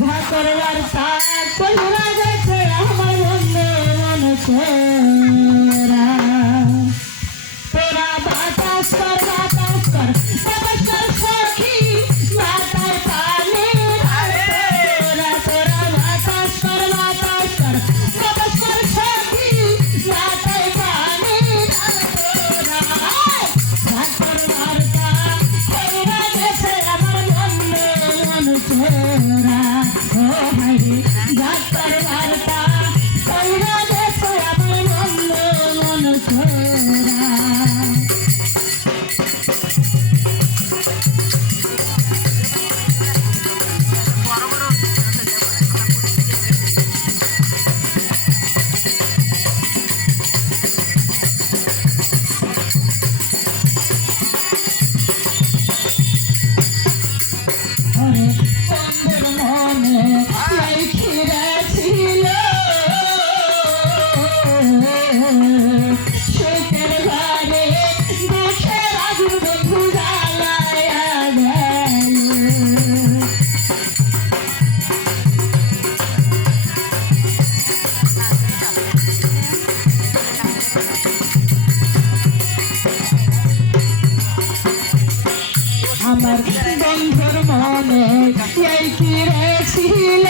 ভাতর বার্তা কইরা গেছে আমার বন্ধু মন ছোড়া তোরা বাতাস কর বাতাস কর সখী বাতায় পানি তোরা তোরা বাতাস কর বাতাস কর সখী বাতায় পানি তোরা ভাতর বার্তা কইরা গেছে আমার বন্ধু মন ছোড়া ও হায় ভাতর বার্তা কইরা গেছে আমার বন্ধু মন ছোড়া বন্ধুর মনে লেখিরা ছিল সুখের ঘরে দুঃখের আগুন বন্ধু জ্বালায়া গেল আমার বন্ধুর মনে এই কি ছিল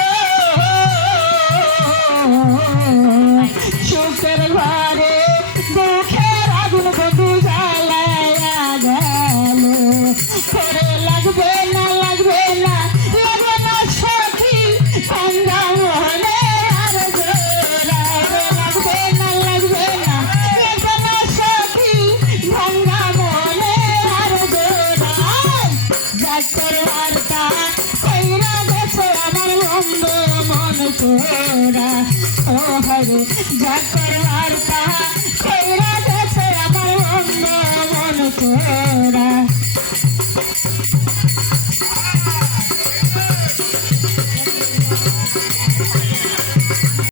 সুখের ঘরে দুঃখের আগুন বন্ধু জ্বালায়া গেল করে লাগবে না লাগবে না লাগবে না সখী ভাঙ্গা মনে আর জোড়া লাগবে না লাগবে না লাগবে না সখী ভাঙ্গা মনে আর জোড়া ভাতর বার্তা কইরা গেছে আমার বন্ধু মন ছোড়া ও হরে ভাতর বার্তা কইরা গেছে আমার বন্ধু মন ছোড়া